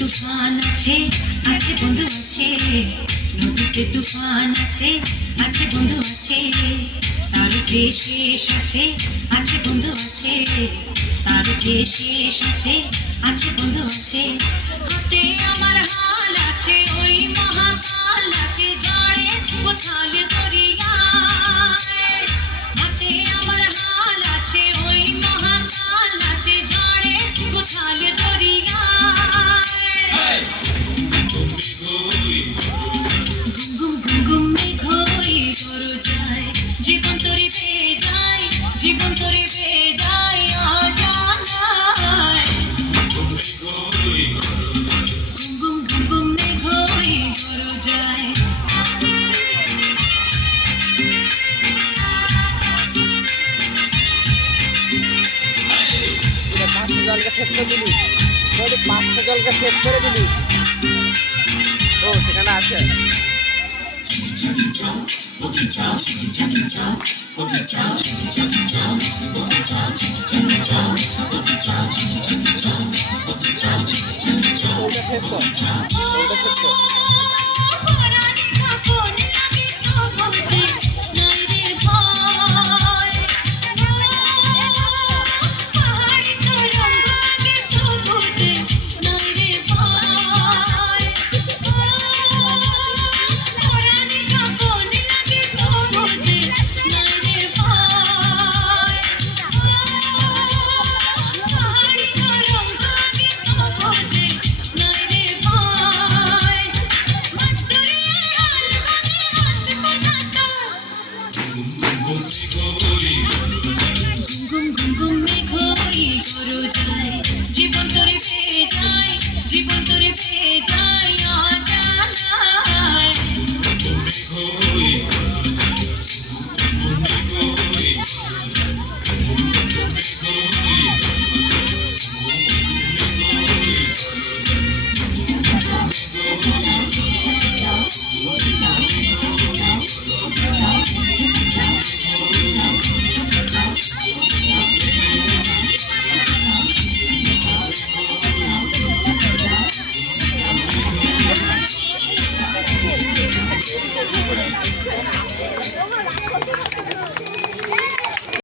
তুফান আছে আছে বন্ধু আছে, নদীতে তুফান আছে আছে বন্ধু আছে, তার যে শেষ আছে আছে বন্ধু আছে, তার যে শেষ আছে আছে বন্ধু আছে। হাতে আমার হাল আছে ওই মহাকাল আছে ঝড়ে কোথাল দরিয়ায়, হাতে আমার হাল আছে ওই মহাকাল আছে ঝড়ে কোথাল দরিয়ায়। ঘুম ঘুম ঘুম মেঘ হই ঘর যায়, জীবন তরি পেয়ে যায়, জীবন তরি পেয়ে যায় অজানায়। ঘুম ঘুম ঘুম ঘুম মেঘ হই ঘর যায়। পাঁচটা জলকে সেট করে দিলি, পাঁচটা জলকে সেট করে দিলি। ও সেখানে আছে। Holy